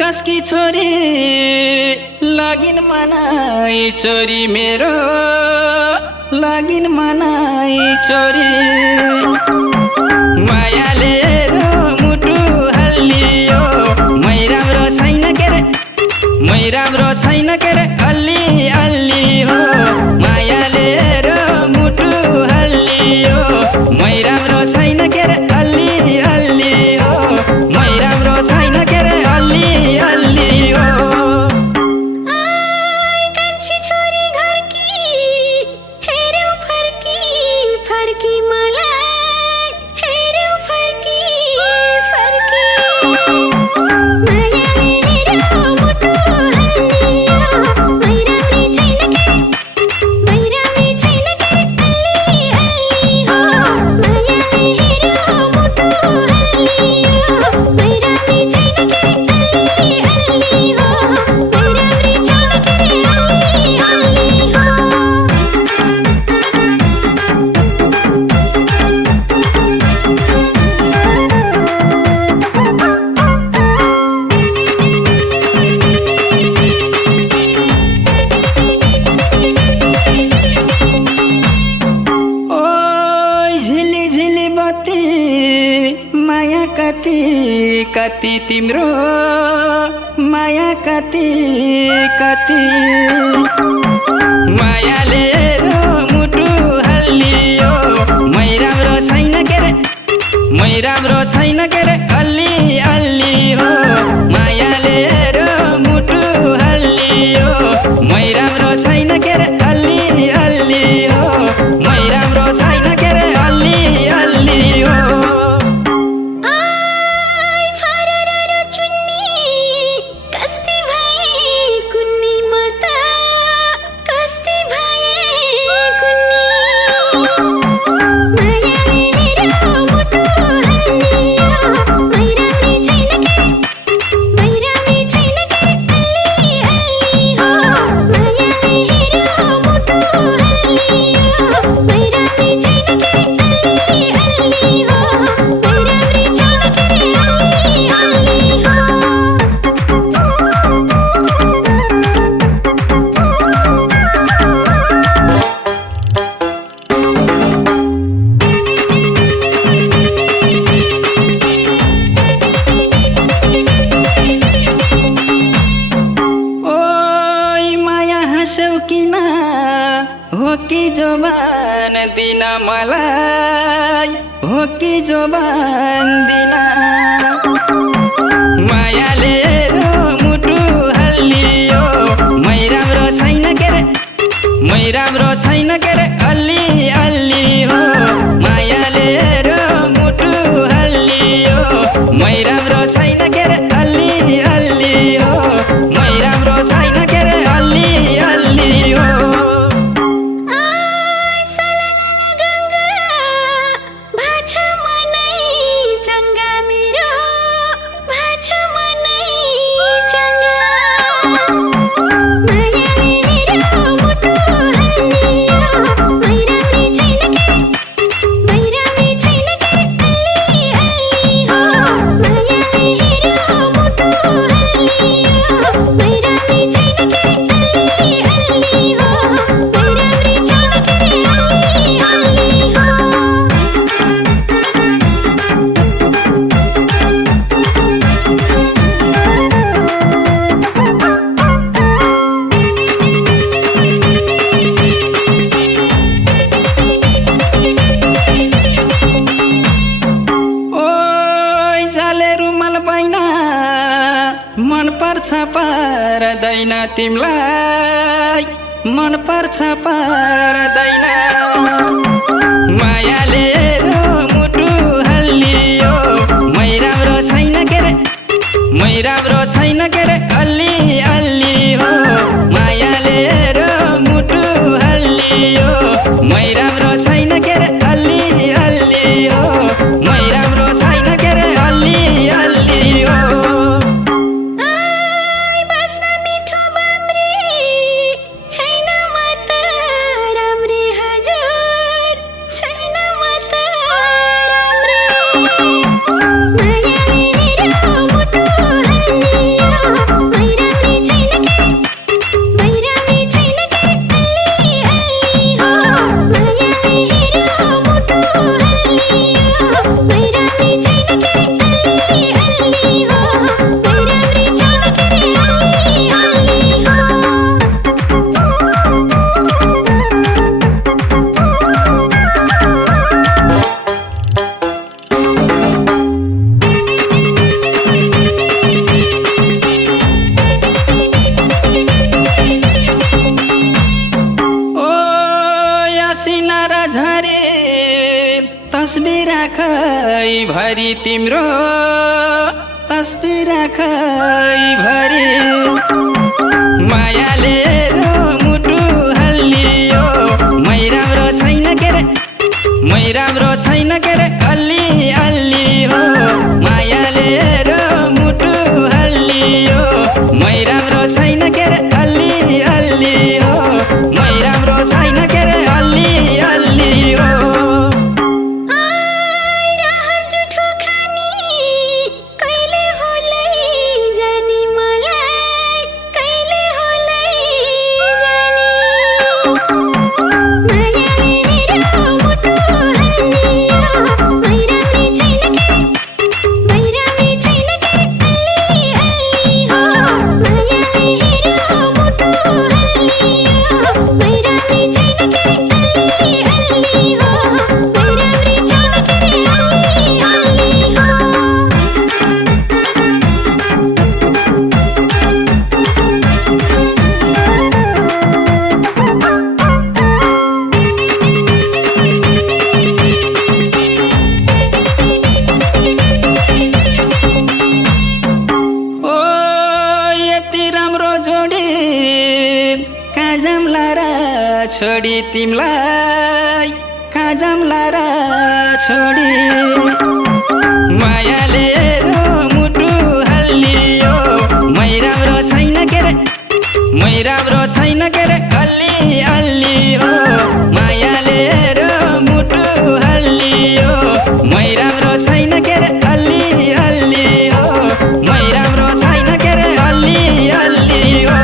कसकी छोरी लागिन मनाई छोरी मेरो लागिन मनाई छोरी मायाले मुटु हल्लियो मै राम्रो छैन के रे मै राम्रो छैन के रे अल्ली अल्ली हो मायाले मुटु हल्लियो मै राम्रो छैन के रे अल्ली अल्ली हो मै राम्रो छैन के रे अल्ली अल्ली हो कति तिम्रो माया कति कति मायाले मुटु हल्लियो मै राम्रो छैन के रे मै राम्रो छैन के रे अल्ली अल्ली हो मायाले मुटु हल्लियो मै राम्रो छैन के रे अल्ली अल्ली हो मै राम्रो छैन के रे अल्ली अल्ली हो हो कि जोबान दिन मलाई हो कि जोबान दिन मायाले मुटु हल्लियो मै राम्रो छैन के रे मै राम्रो छैन के रे अल्ली अल्ली हो मायाले मुटु हल्लियो मै राम्रो छैन के रे अल्ली अल्ली हो मै राम्रो छैन के रे अल्ली अल्ली हो मन पर्छ पर्दैन तिमलाई मन पर्छ पर्दैन मायाले मुटु हल्लियो मै राम्रो छैन के रे मै राम्रो छैन के रे अल्ली अल्ली हो मायाले मुटु हल्लियो मै राम्रो छैन के रे अल्ली तस्बिर आँखै भरि तिम्रो तस्बिर आँखै भरि मायाले मुटु हल्लियो मै राम्रो छैन के रे मै राम्रो छैन के रे अलि अलि हो मायाले मुटु हल्लियो मै राम्रो छैन के रे अलि अलि हो मै राम्रो छैन के रे अलि अलि हो छोडी तिमलाई कहाँ जाम्ला र छोडी मायाले मुटु हल्लियो मै राम्रो छैन के रे मै राम्रो छैन के रे अलि अलि हो मायाले मुटु हल्लियो मै राम्रो छैन के रे अलि अलि हो मै राम्रो छैन के रे अलि अलि हो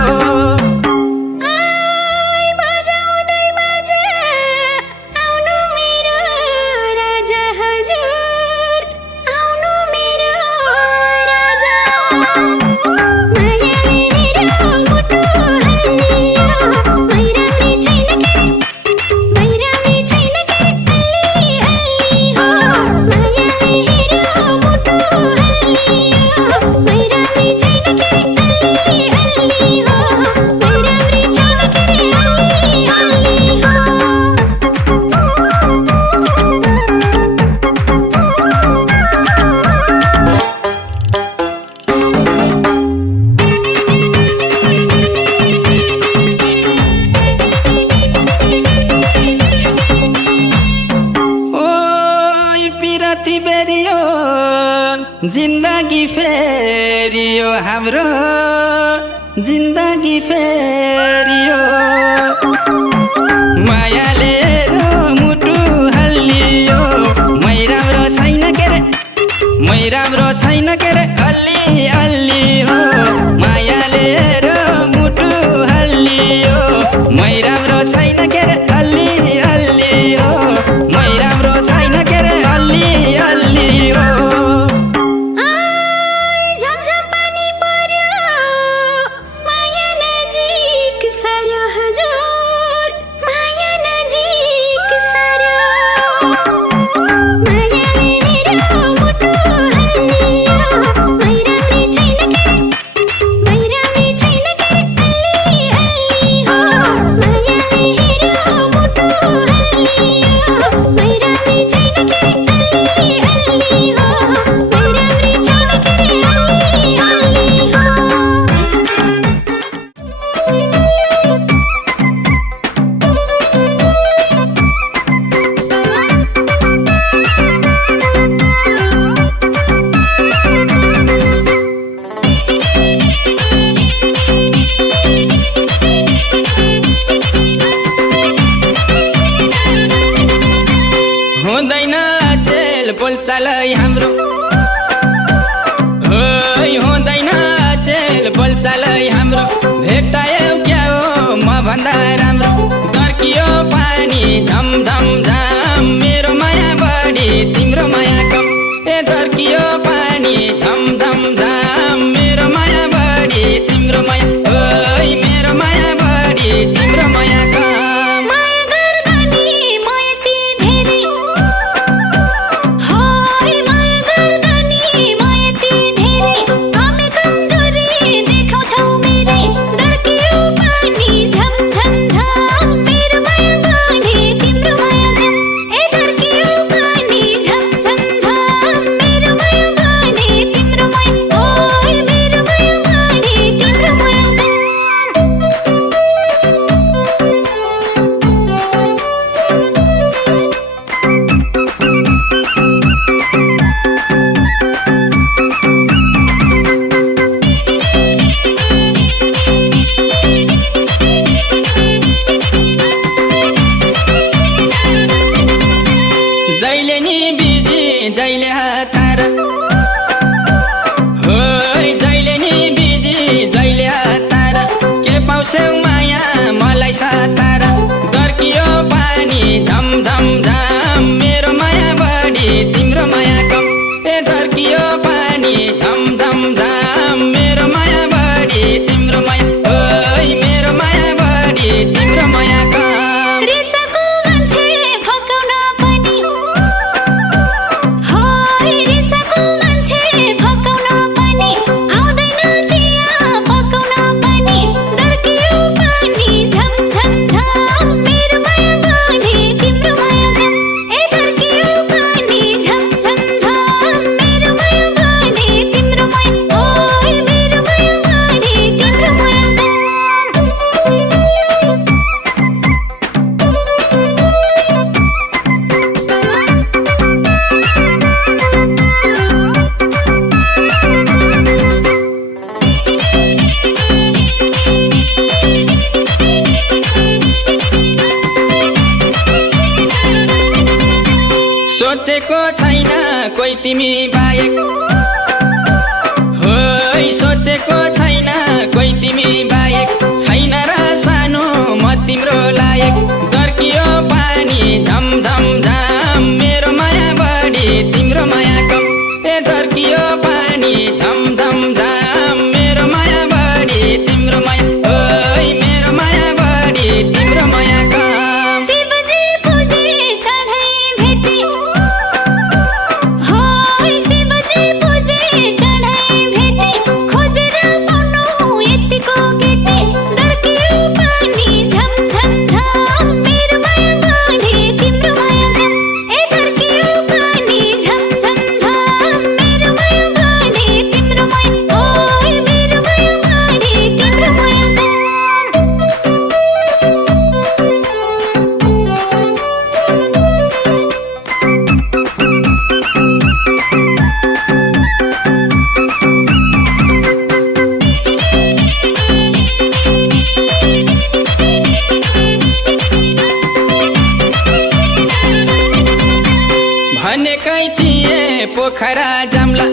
जिन्दगी फेरियो हाम्रो जिन्दगी फेरियो मायाले मुटु हल्लियो मै राम्रो छैन के रे मै राम्रो छैन के रे अलि अलि हो मायाले मुटु हल्लियो मै राम्रो छैन के रे अलि अलि हो मै राम्रो छैन के रे अलि अलि हो बोलचालै हाम्रो हुँदैन चेल बोलचालै हाम्रो भेटायो क्या हो म भन्दा राम्रो दर्कियो पानी झम झम झम मेरो माया बढी तिम्रो माया कम ए दर्कियो पानी झम झम झम मेरो माया बढी तिम्रो माया मेरो माया बढी तिम्रो माया कम पानी जहिले नि बिजी जहिले हतार हो जहिले नि बिजी जहिले हतार के पाउँछौ माया मलाई सतार दर्कियो पानी झम झम झम मेरो माया बढी तिम्रो माया कम ए दर्कियो पानी झम झम झम मेरो माया बढी तिम्रो माया ओइ मेरो माया बढी तिम्रो माया कम सोचेको छैन कोही तिमी बाहेक होइ सोचेको छैन कोही तिमी बाहेक छैन र सानो म तिम्रो लायक दर्कियो पानी झम झम झम मेरो माया बढी तिम्रो माया कम ए दर्कियो पानी झम झम झम मेरो माया बढी तिम्रो माया ओइ मेरो माया बढी तिम्रो माया कम भनेकै थिए पोखरा जाम्ला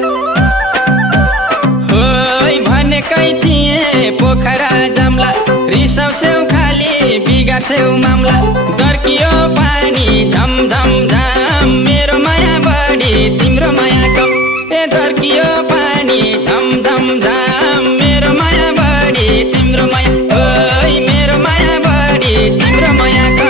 होइ भनेकै थिए पोखरा जाम्ला रिसाउँछौ खाली बिगार्छौ मामला दर्कियो पानी झम झम झम मेरो माया बढी तिम्रो माया कम ए दर्कियो पानी झम झम झम मेरो माया बढी तिम्रो माया ओइ मेरो माया बढी तिम्रो माया कम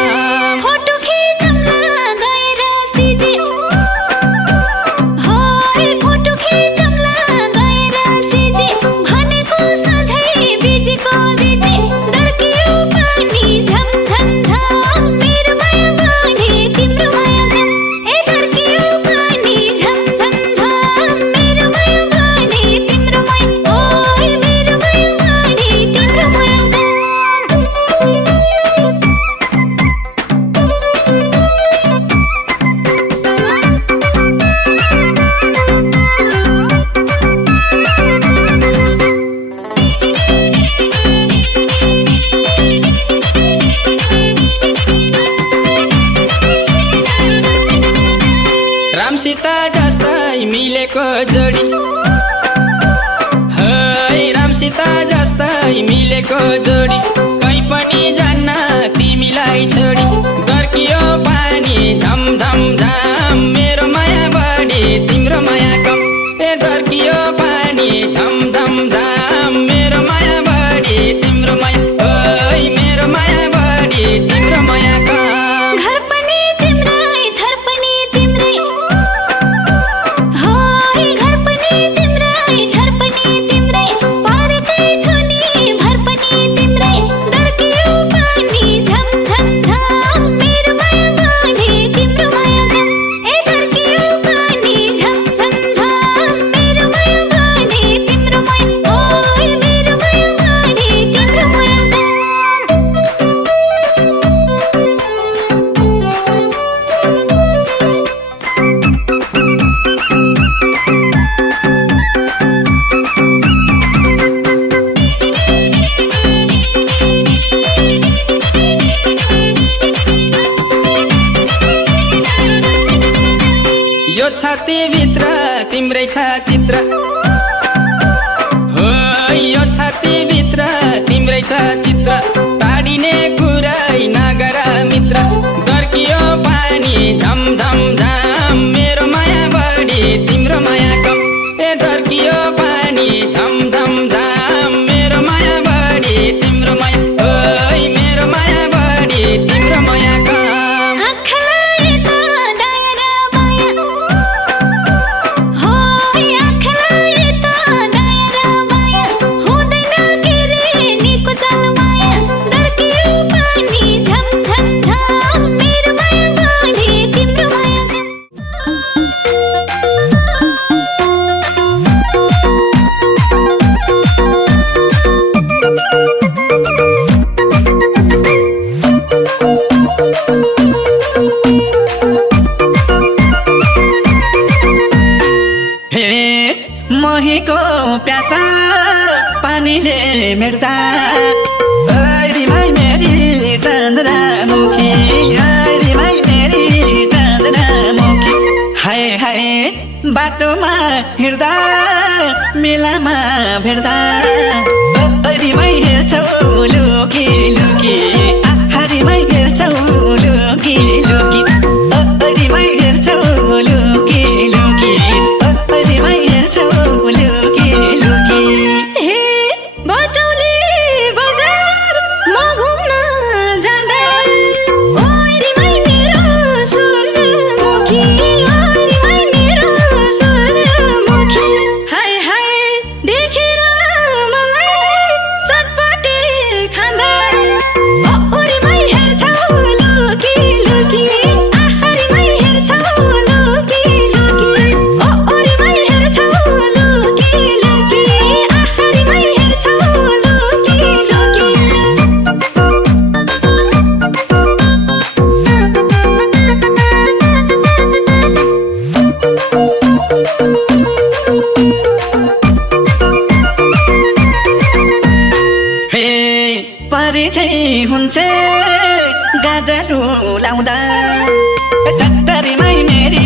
सीता जस्तै मिलेको जोडी है राम सीता जस्तै मिलेको जोडी कहीँ पनि जान्न तिमीलाई छोडी दर्कियो पानी झम झम झम मेरो माया बढी तिम्रो माया कम ए दर्कियो पानी झम झम झम मेरो माया बढी तिम्रो माया ओइ मेरो माया बढी तिम्रो माया कम छातीभित्र तिम्रै छ चित्र हो यो छातीभित्र तिम्रै छ चित्र टाढिने कुरै नगर मित्र दर्कियो पानी झम झम झम मेरो माया बढी तिम्रो माया कम ए दर्कियो पानी झम झम झम मेरो माया बढी तिम्रो माया ओइ मेरो माया बढी तिम्रो माया कम मोहीको प्यासा पानीले मेट्दा रिमाई मेरी चन्द्रमुखी रिमाई मेरी चन्द्रमुखी हाय हाय बाटोमा हिँड्दा मेलामा भेट्दा रिमाई हेर्छौ लुकी लुकी रिमाई हेर्छौ लुकी लुकी रिमाई हेर्छौ लुकी लुकी रिमाई हेर्छौ लुकी लुकी हे बटौली बजार म घुम्न जाँदा ओइ रिमाई मेरो सूर्यमुखी ओइ रिमाई मेरो सूर्यमुखी हाय हाय देखेर मलाई चटपटे खाँदा ओ रिमाई हेर्छौ लुकी लुकी रिमाई हेर्छौ लुकी लुकी ओ रिमाई हेर्छौ लुकी लुकी रिमाई हेर्छौ लुकी लुकी हे परिचय हुन्छ गाजरु लाउँदा चट्टरीमाई मेरी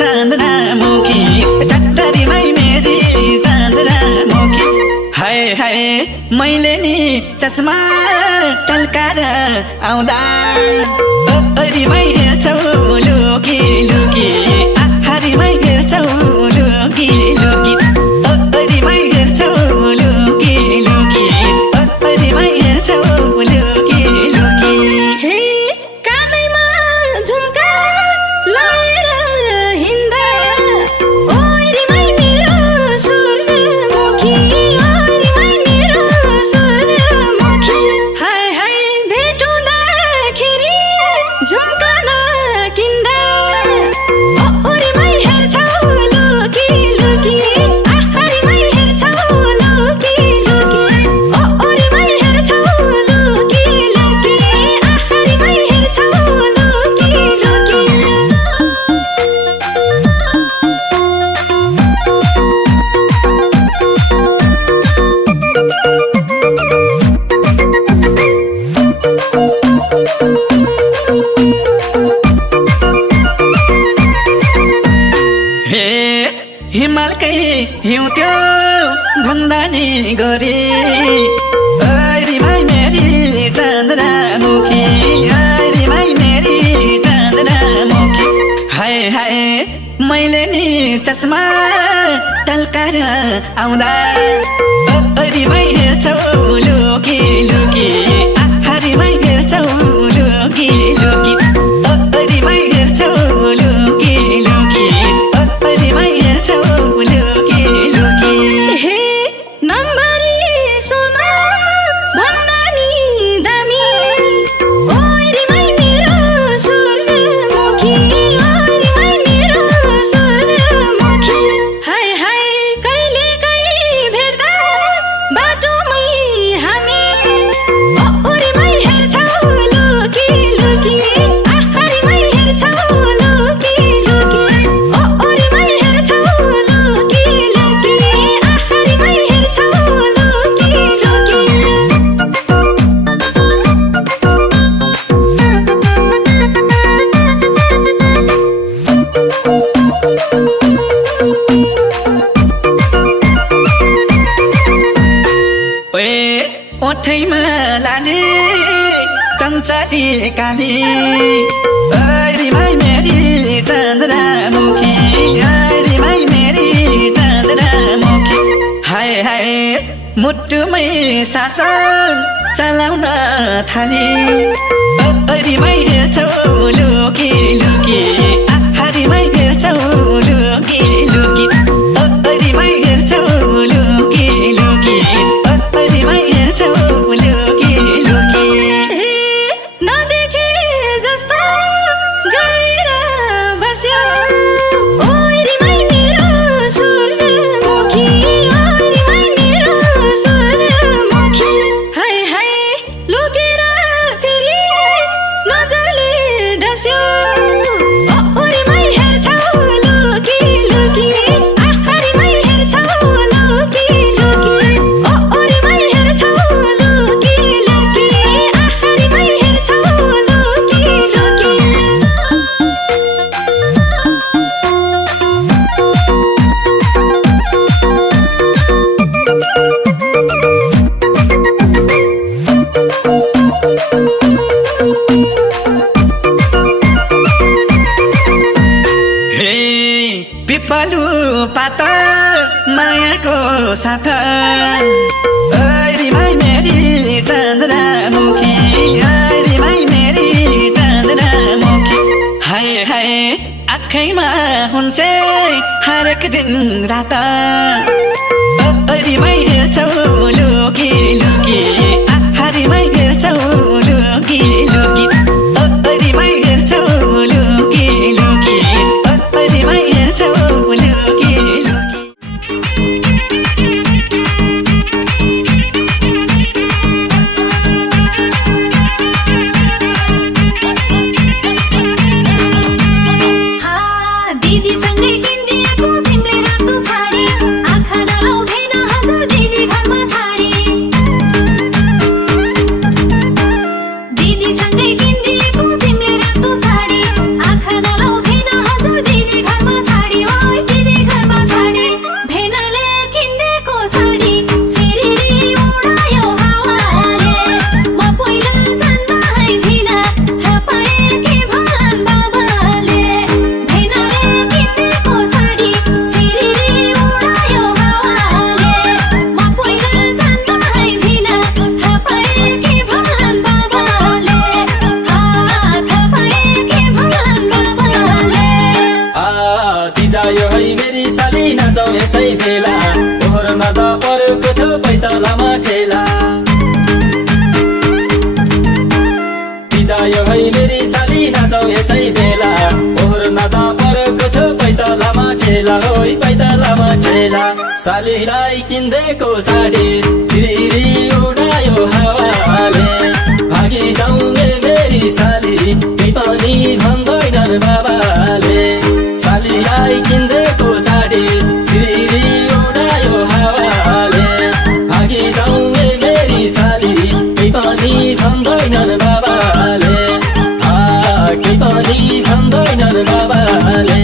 चन्द्रमुखी चट्टरीमाई मेरी चन्द्रमुखी हाय हाय मैले नि चस्मा टल्काएर आउँदा रिमाई हेर्छौ लुकी लुकी रिमाई हेर्छौ लुकी लुकी रिमाई हेर्छौ लुकी लुकी रिमाई हेर्छौ लुकी लुकी हे कानैमा झुम्का लाएर हिँड्दा ओइ रिमाई मेरो सूर्यमुखी ओइ रिमाई मेरो सूर्यमुखी हाय हाय भेटुँदाखेरि झुम्का नकिन्दा ओ रिमाई हेर्छौ लुकी लुकी रिमाई हेर्छौ लुकी लुकी ओ रिमाई हेर्छौ लुकी लुकी रिमाई हेर्छौ लुकी लुकी हे हिमालकै हिउँत्यो भन्दा नि गरी रिमाई मेरी चन्द्रमुखी रिमाई मेरी चन्द्रमुखी हाय हाय मैले नि चस्मा टल्काएर आउँदा रिमाई हेर्छौ लुकी लुकी रिमाई हेर्छौ लुकी लुकी रिमाई हेर्छौ लुकी लुकी रिमाई हेर्छौ लुकी लुकी हे नम्बरी सोना भन्दा नि दामी ओइ रिमाई मेरो सूर्यमुखी ओइ रिमाई मेरो सूर्यमुखी हाय हाय कहिले काहीँ भेट्दा बाटोमै हामी चली काली रिमाई मेरी चन्द्रमुखी रिमाई मेरी चन्द्रमुखी हाय हाय मुटुमै शासन चलाउन थाली रिमाई हेर्छौ लुकी लुकी रिमाई हेर्छौ लुकी लुकी रिमाई हेर्छौ लुकी लुकी रिमाई हेर्छौ लुकी लुकी नदेखे जस्तो गएर बस्यो ओइ रिमाई मेरो सूर्यमुखी ओइ रिमाई मेरो सूर्यमुखी हाय हाय लुकेर फेरि नजरले डस्यो ओ रिमाई हेर्छौ लुकी लुकी रिमाई हेर्छौ लुकी लुकी ओ रिमाई हेर्छौ लुकी लुकी रिमाई हेर्छौ लुकी लुकी हे पिपलु पात मायाको साथ रिमाई मेरी चन्द्रमुखी रिमाई मेरी चन्द्रमुखी हाय हाय आँखैमा हुन्छ हरेक दिन रात रिमाई हेर्छौ लुकी लुकी रिमाई हेर्छौ लुकी लुकी रिमाई हेर्छौ लुकी लुकी रिमाई हेर्छौ लुकी लुकी दिदीसँगै किनिदिएको तिमीले रातो साडी आँखा नलाउँदैन हजुर दिदी घरमा छाडी दिदीसँगै किनिदिएको तिमीले रातो साडी आँखा नलाउँदैन हजुर दिदी घरमा छाडी ओइ दिदी घरमा छाडी भेनाले किनिदिएको साडी सिरिरी उडायो हावाले म पहिला जान्दा है भिना थाहा पाएँ के भन्छन् बाबाले भेनाले किनिदिएको साडी सिरिरी उडायो हावाले म पहिला जान्दा है भिना थाहा पाएँ के भन्छन् बाबाले थाहा पाएँ के भन्छन् बाबाले तिजा यो है मेरी साली नाचौ यसै बेला ओहोर नदा परेको थियो पैतालामा ठेला तिजा यो है मेरी साली नाचौ यसै बेला ओहोर नदा परेको थियो पैतालामा ठेला होइ पैतालामा ठेला सालीलाई किन्देको साडी सिरिरी उडायो हावाले भागी जाउने मेरी साली केही पनि भन्दैनन् बाबाले सालीलाई किन्देको साडी सिरिरी उडायो हावाले भागी जाउने मेरी साली केही पनि भन्दैनन् बाबाले केही पनि भन्दैनन् बाबाले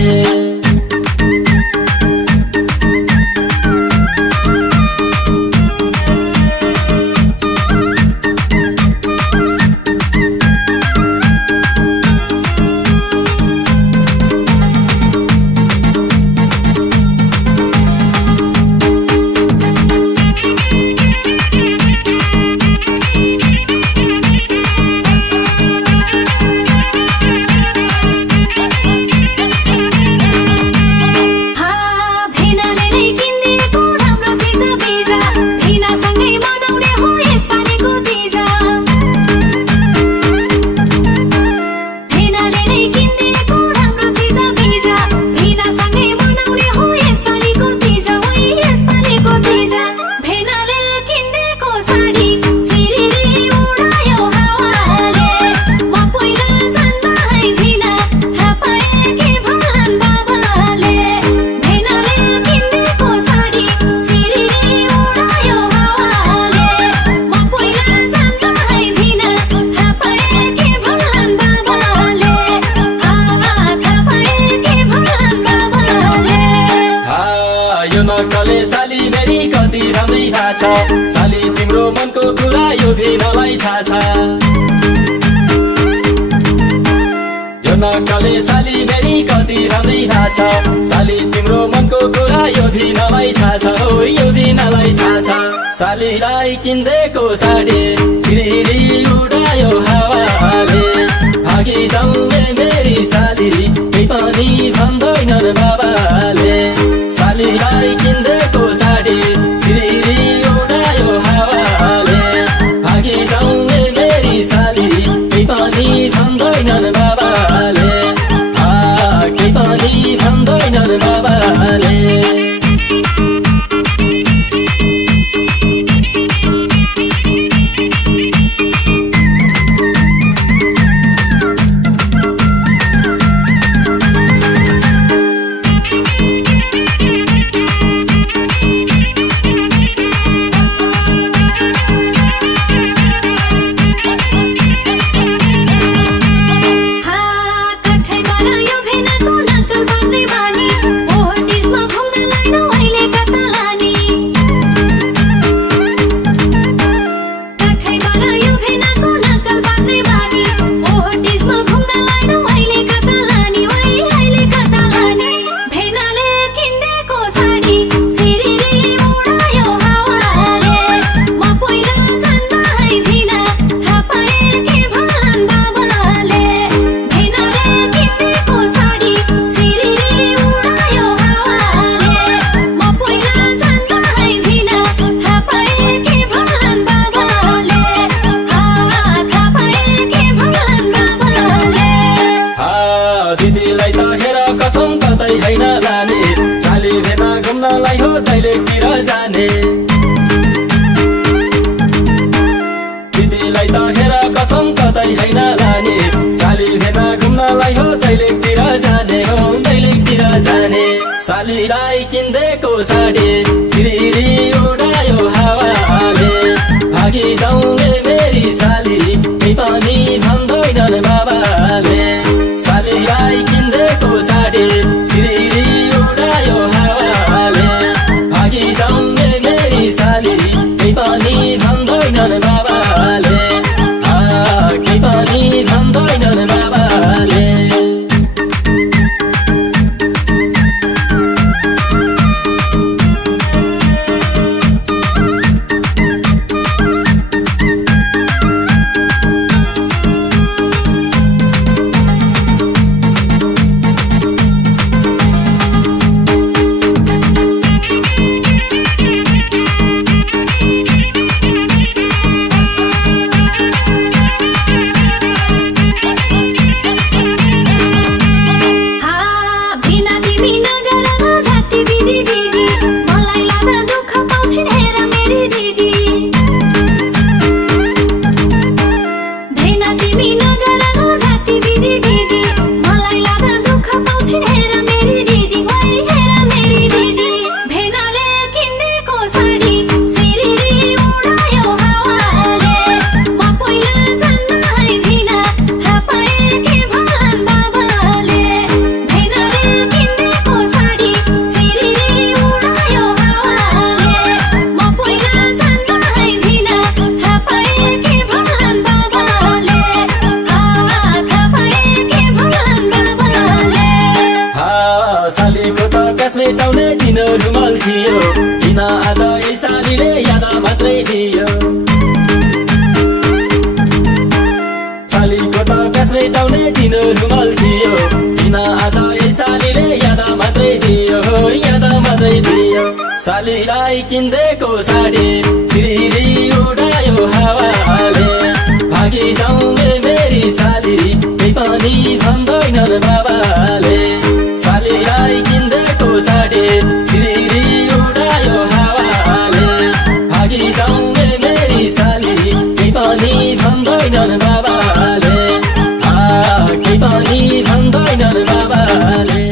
साली तिम्रो मनको कुरा यो दिनलाई थाहा छ बाबाले साली मेरी कति राम्रै थाहा छ साली तिम्रो मनको कुरा यो भिनालाई थाहा छ हो यो भिनालाई थाहा छ सालीलाई किन्देको साडी सिरिरी उडायो हावाले भागी जाउँ मेरी साली केही पनि भन्दैनन् बाबाले सालीलाई किन्देको साडी सिरिरी उडायो हावाले भागी जाउँ मेरी साली केही पनि भन्दैनन् बाबाले केही पनि भन्दैनन् बाबाले दिदीलाई त हेर कसम कतै हैन लाने साली भेना घुम्नलाई हो दैलेकतिर जाने हो दैलेकतिर जाने सालीलाई किन्देको साडी सिरिरी उडायो हावाले भागी जाउँ मेरी साली केही पनि भन्दैनन् बाबाले सालीलाई किन्देको साडी सिरिरी उडायो हावाले भागी जाउँ मेरी साली केही पनि भन्दैनन् बाबाले केही पनि भन्दैनन् बाबाले मेटाउने चिनो रुमाल थियो किन आज यी सालीले याद मात्रै दियो सालीको त प्यास मेटाउने चिनो रुमाल थियो किन आज यी सालीले याद मात्रै दियो याद मात्रै दियो सालीलाई किन्देको साडी सिरिरी उडायो हावाले भागी जाउँ मेरी साली केही पनि भन्दैनन् बाबाले सालीलाई किन्देको साडी सिरिरी उडायो हावाले भागी जाउँ मेरी साली केही पनि भन्दैनन् बाबाले केही पनि भन्दैनन् बाबाले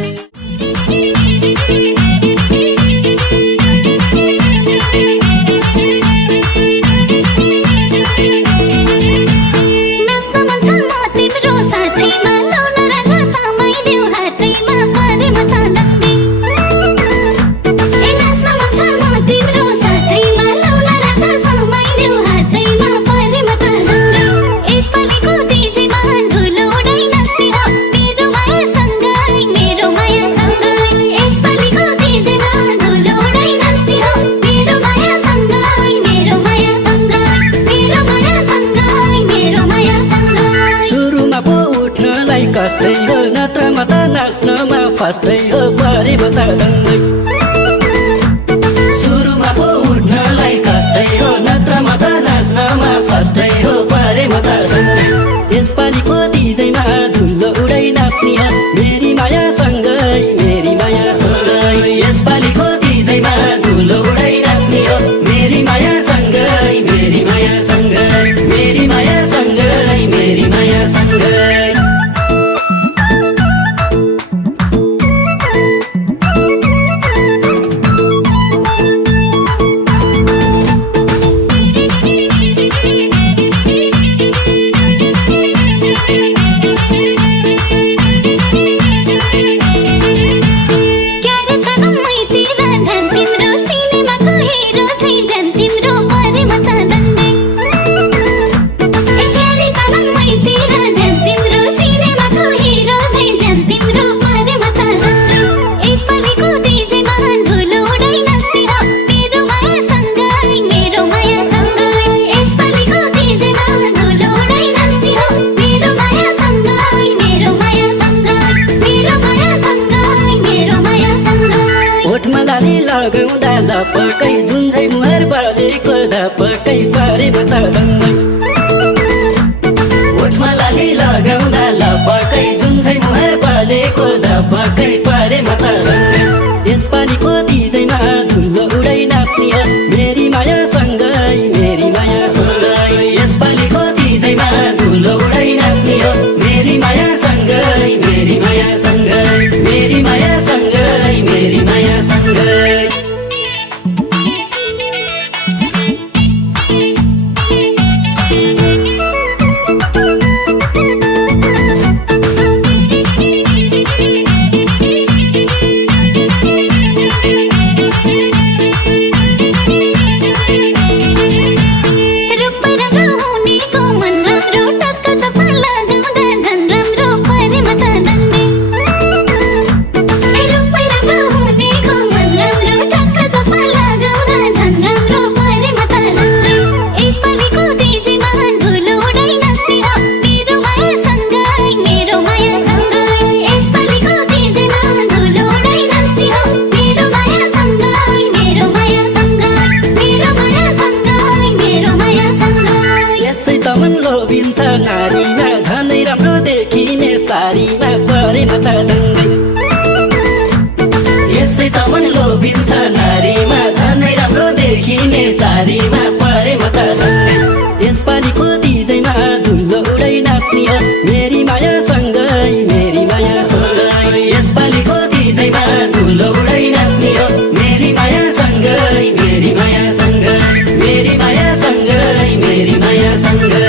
फर्स्टै हो परे म त दङ्गै सुरुमा पो उठ्नलाई कष्टै हो नत्र म त नाच्नमा फर्स्टै हो परे म त दङ्गै यसपालिको तिजैमा धुलो उडै नाच्ने हो मेरी मायासँगै मेरी मायासँगै यसपालिको तिजैमा धुलो उडै नाच्ने हो मेरी मायासँगै मेरी मायासँगै मेरी मायासँगै मेरी मायासँगै लगाउँदा लपकै जुन चाहिँ मुहार बालेको धपकै परे म त दङ्गै ओठमा लाली लगाउँदा लपकै जुन चाहिँ मुहार बालेको धपकै परे म त दङ्गै यसपालिको तिजैमा धुलो उडै नाच्ने हो मेरी मायासँगै मेरी मायासँगै यसपालिको तिजैमा धुलो उडै नाच्ने हो मेरी मायासँगै मेरी मायासँगै मेरी मायासँगै मेरी मायासँगै नारीमा झनै राम्रो देखिने सारीमा परे म त दङ्गै यसै त मन लोभिन्छ नारीमा झनै राम्रो देखिने सारीमा परे म त दङ्गै यसपालिको तिजैमा धुलो उडै नाच्ने हो मेरी मायासँगै मेरी मायासँगै यसपालिको तिजैमा धुलो उडै नाच्ने हो मेरी मायासँगै मेरी मायासँगै मेरी मायासँगै मेरी मायासँगै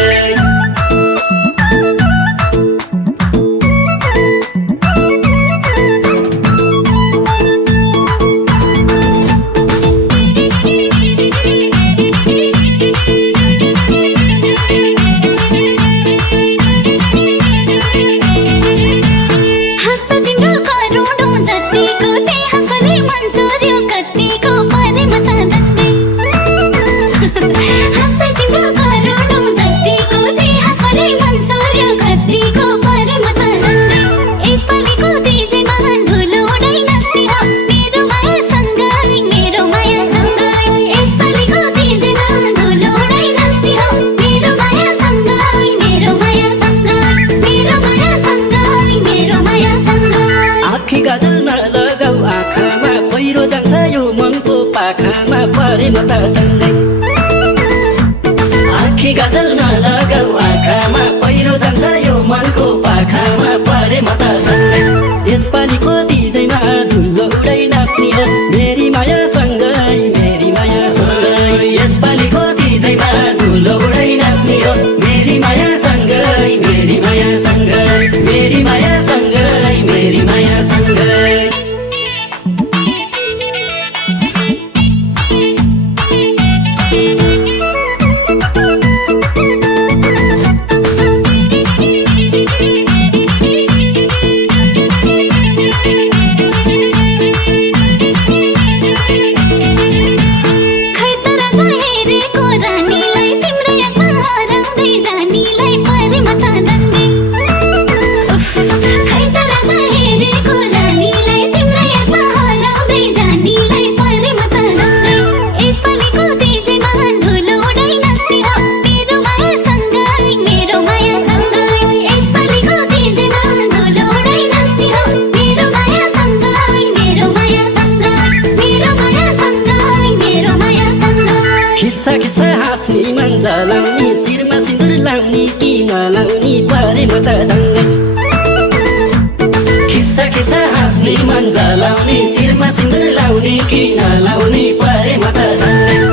आँखामा परे म त दङ्गै आँखी गजल नलगाऊ आँखामा पहिरो जान्छ यो मनको पाखामा परे म त दङ्गै यसपालिको तिजैमा धुलो उडै नाच्ने हो मेरी मायासँगै मेरी मायासँगै यसपालिको तिजैमा धुलो उडै नाच्ने हो मेरी मायासँगै मेरी मायासँगै मेरी मायासँगै मेरी मायासँगै खिस्सा खिस्सा हाँस्ने मन्जा लाउने शिरमा सिन्दुर लाउने कि नलाउने परे म त दङ्गै खिस्सा खिस्सा हाँस्ने मन्जा लाउने शिरमा सिन्दुर लाउने कि नलाउने परे म त दङ्गै